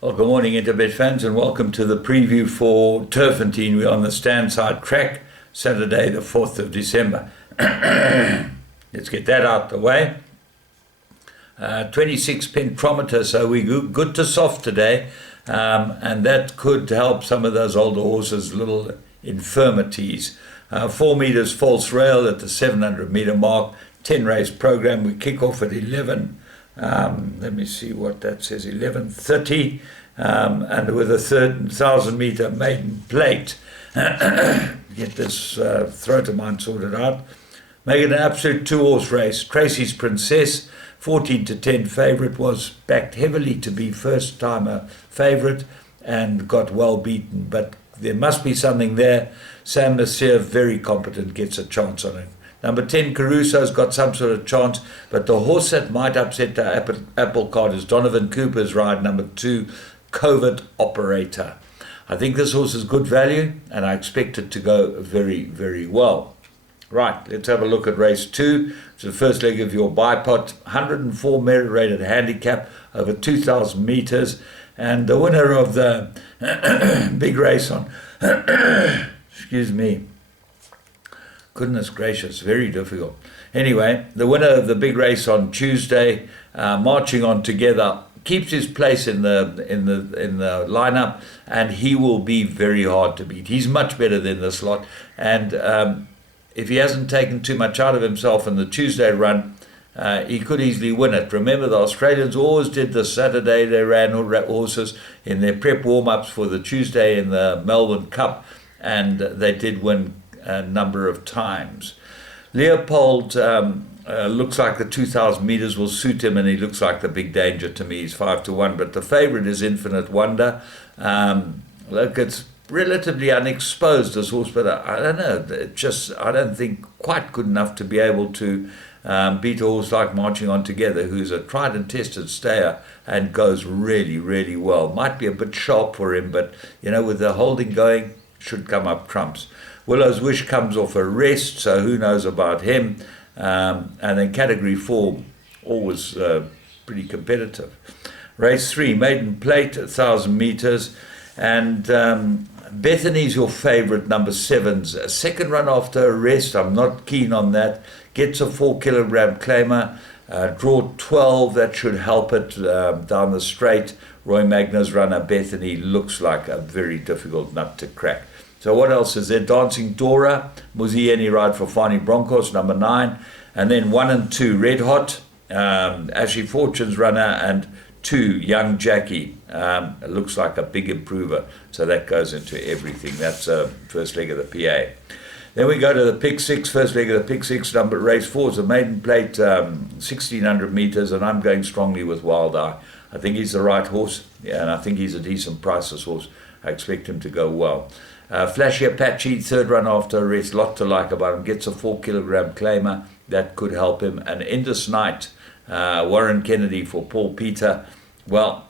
Well, good morning, Interbet fans, and welcome to the preview for Turffontein. We're on the Standside track, Saturday, the 4th of December. Let's get that out the way. 26 pentrometer, so we're good to soft today, and that could help some of those older horses' little infirmities. 4 meters false rail at the 700 meter mark, 10 race program. We kick off at 11. Let me see what that says, 11:30, and with a 1,000 meter maiden plate. Get this throat of mine sorted out. Make it an absolute two-horse race. Tracy's Princess, 14-10 favourite, was backed heavily to be first-timer favourite and got well beaten, but there must be something there. Sam Nasir, very competent, gets a chance on it. Number 10, Caruso's got some sort of chance, but the horse that might upset the apple cart is Donovan Cooper's ride, number 2, COVID Operator. I think this horse is good value, and I expect it to go very, very well. Right, let's have a look at race 2. It's the first leg of your bipot, 104 merit-rated handicap over 2,000 metres, and the winner of the big race on, excuse me, goodness gracious, very difficult. Anyway, the winner of the big race on Tuesday, Marching On Together, keeps his place in the lineup, and he will be very hard to beat. He's much better than this lot, and if he hasn't taken too much out of himself in the Tuesday run, he could easily win it. Remember, the Australians always did this Saturday. They ran horses in their prep warm-ups for the Tuesday in the Melbourne Cup, and they did win a number of times. Leopold looks like the 2,000 metres will suit him, and he looks like the big danger to me. He's 5-1, but the favourite is Infinite Wonder. Look, it's relatively unexposed, this horse, but I don't know. I don't think quite good enough to be able to beat a horse like Marching On Together, who's a tried and tested stayer and goes really, really well. Might be a bit sharp for him, but with the holding going, should come up trumps. Willow's Wish comes off a rest, so who knows about him. And then Category 4, always pretty competitive. Race 3, Maiden Plate, 1,000 metres. And Bethany's your favourite, number 7's second run after a rest. I'm not keen on that. Gets a 4-kilogram claimer. Draw 12, that should help it down the straight. Roy Magna's runner, Bethany, looks like a very difficult nut to crack. So what else is there? Dancing Dora, Muzieni ride for Fani Broncos, number 9. And then 1 and 2, Red Hot, Ashley Fortune's runner, and 2, Young Jackie. It looks like a big improver. So that goes into everything. That's first leg of the PA. Then we go to the Pick 6, first leg of the Pick 6, number race 4 is a maiden plate, 1,600 metres, and I'm going strongly with Wild Eye. I think he's the right horse, and I think he's a decent price, this horse. I expect him to go well. Flashy Apache, third run after a rest, lot to like about him, gets a 4-kilogram claimer, that could help him. And Indus Knight, Warren Kennedy for Paul Peter, well,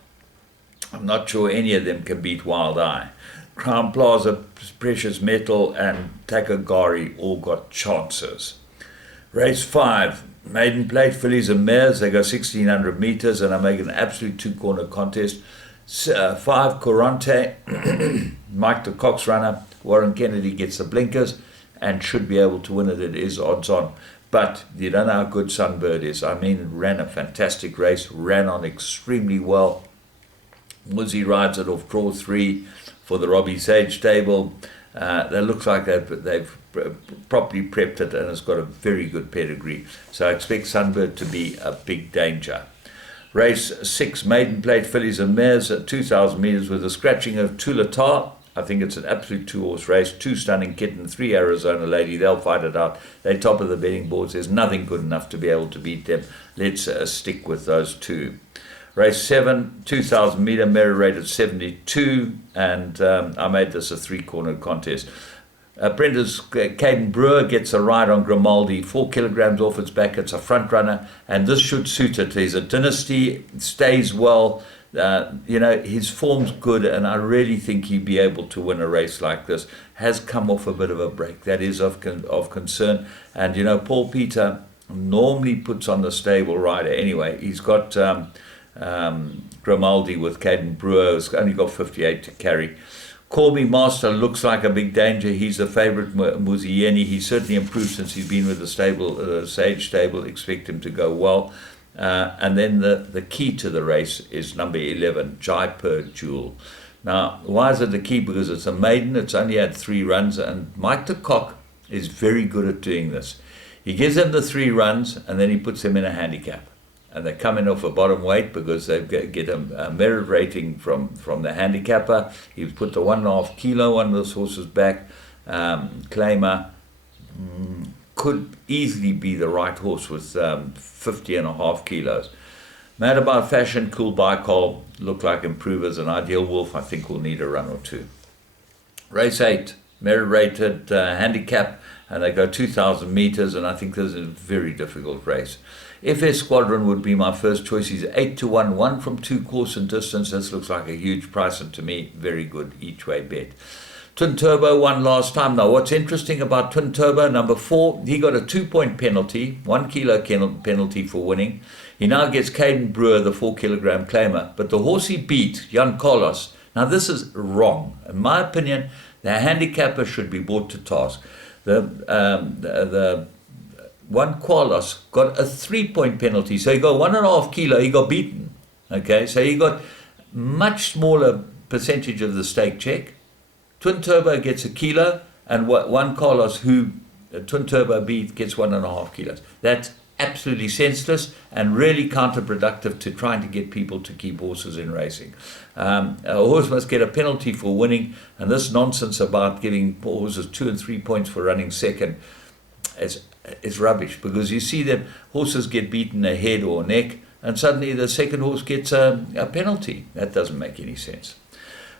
I'm not sure any of them can beat Wild Eye. Crown Plaza, Precious Metal, and Takagari all got chances. Race 5, Maiden Plate, fillies and mares, they go 1,600 metres, and I make an absolute two-corner contest. 5, Corante, Mike the Cox runner, Warren Kennedy gets the blinkers and should be able to win it. It is odds on. But you don't know how good Sunbird is. I mean, it ran a fantastic race, ran on extremely well. Muzzy rides it off draw 3 for the Robbie Sage stable. That looks like they've properly prepped it, and it's got a very good pedigree. So I expect Sunbird to be a big danger. Race 6, Maiden Plate, fillies and mares at 2,000 metres with a scratching of Tulatar. I think it's an absolute two-horse race. 2 Stunning Kitten, 3 Arizona Lady. They'll fight it out. They're top of the betting boards. There's nothing good enough to be able to beat them. Let's stick with those 2. Race 7, 2,000 metre, merit rated 72, and I made this a 3-corner contest. Brenda's Caden Brewer gets a ride on Grimaldi, 4 kilograms off its back. It's a front runner, and this should suit it. He's a dynasty, stays well. His form's good, and I really think he'd be able to win a race like this. Has come off a bit of a break. That is of concern. And, Paul Peter normally puts on the stable rider anyway. He's got Grimaldi with Caden Brewer has only got 58 to carry. Call Me Master looks like a big danger. He's the favourite, Muzieni. He's certainly improved since he's been with the stable, Sage stable. Expect him to go well. And then the key to the race is number 11, Jaipur Jewel. Now, why is it the key? Because it's a maiden. It's only had 3 runs, and Mike de Kock is very good at doing this. He gives them the 3 runs, and then he puts them in a handicap. And they're coming off a bottom weight because they get a merit rating from the handicapper. He's put the 1.5 kilo on this horse's back. Claimer could easily be the right horse with 50.5 kilos. Mad About Fashion, Cool Bicol look like improvers, and Ideal Wolf I think will need a run or 2. Race 8, merit rated handicap, and they go 2,000 meters, and I think this is a very difficult race. FS Squadron would be my first choice. He's 8-1, 1 from 2 course and distance. This looks like a huge price, and to me, very good each way bet. Twin Turbo won last time. Now, what's interesting about Twin Turbo, number 4, he got a 2-point penalty, 1 kilo penalty for winning. He now gets Caden Brewer, the 4 kilogram claimer. But the horse he beat, Jan Carlos, now this is wrong. In my opinion, the handicapper should be brought to task. The one Carlos got a 3-point penalty, so he got 1.5 kilo, he got beaten. Okay, so he got much smaller percentage of the stake check. Twin Turbo gets a kilo, and one Carlos who Twin Turbo beat gets 1.5 kilos. That's absolutely senseless and really counterproductive to trying to get people to keep horses in racing. A horse must get a penalty for winning, and this nonsense about giving horses 2 and 3 points for running second is rubbish, because you see them horses get beaten a head or neck, and suddenly the second horse gets a penalty. That doesn't make any sense.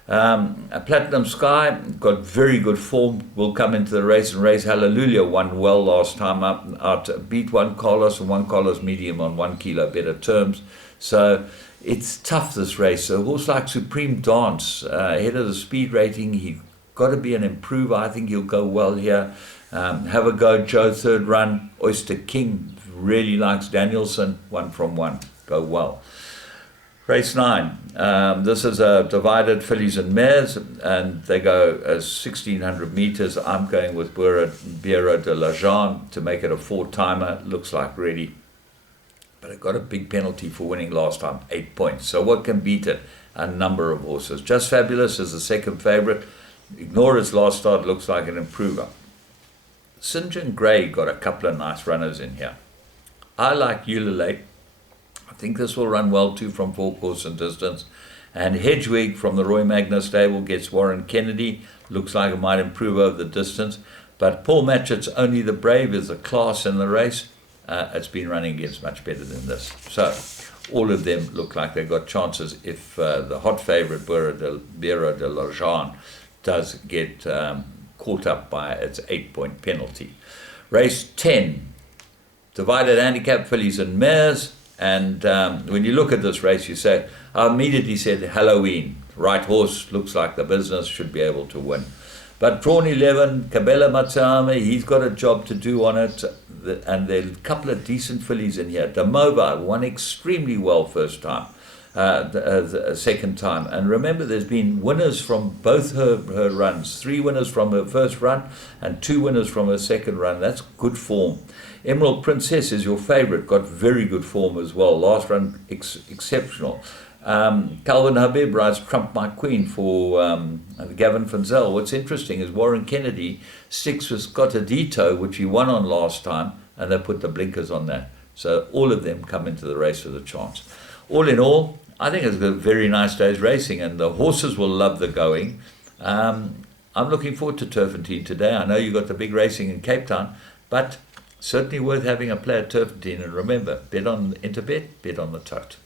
A Platinum Sky got very good form, will come into the race, and Race Hallelujah won well last time out, beat one Carlos and one Carlos medium on 1 kilo better terms. So it's tough, this race. A horse like Supreme Dance, ahead of the speed rating, he got to be an improver. I think he'll go well here. Have a Go Joe, 3rd run. Oyster King really likes Danielson, 1 from 1, go well. Race 9, this is a divided fillies and mares, and they go as 1,600 meters. I'm going with Bureau de la Jeanne to make it a 4-timer. Looks like really, but it got a big penalty for winning last time, 8 points. So what can beat it? A number of horses. Just Fabulous is the second favorite. Ignore its last start, looks like an improver. St. John Gray got a couple of nice runners in here. I like Ululate. I think this will run well too from 4 course and distance. And Hedgewig from the Roy Magna stable gets Warren Kennedy. Looks like it might improve over the distance. But Paul Matchett's Only the Brave is a class in the race. It's been running against much better than this. So all of them look like they've got chances if the hot favourite Bureau de la Jeanne does get caught up by its 8-point penalty. Race 10, divided handicap fillies and mares. And when you look at this race, you say, I immediately said Halloween. Right horse, looks like the business, should be able to win. But drawn 11, Kabela Matsame, he's got a job to do on it. And there are a couple of decent fillies in here. Damova won extremely well first time, second time. And remember, there's been winners from both her runs. 3 winners from her first run and 2 winners from her second run. That's good form. Emerald Princess is your favorite, got very good form as well. Last run, exceptional. Calvin Habib rides Trump My Queen for Gavin Funzel. What's interesting is Warren Kennedy sticks with Scottadito, which he won on last time, and they put the blinkers on that. So all of them come into the race with a chance. All in all, I think it's a very nice day's racing, and the horses will love the going. I'm looking forward to Turffontein today. I know you got the big racing in Cape Town, but certainly worth having a play at Turffontein. And remember, bet on Interbet, bet on the tote.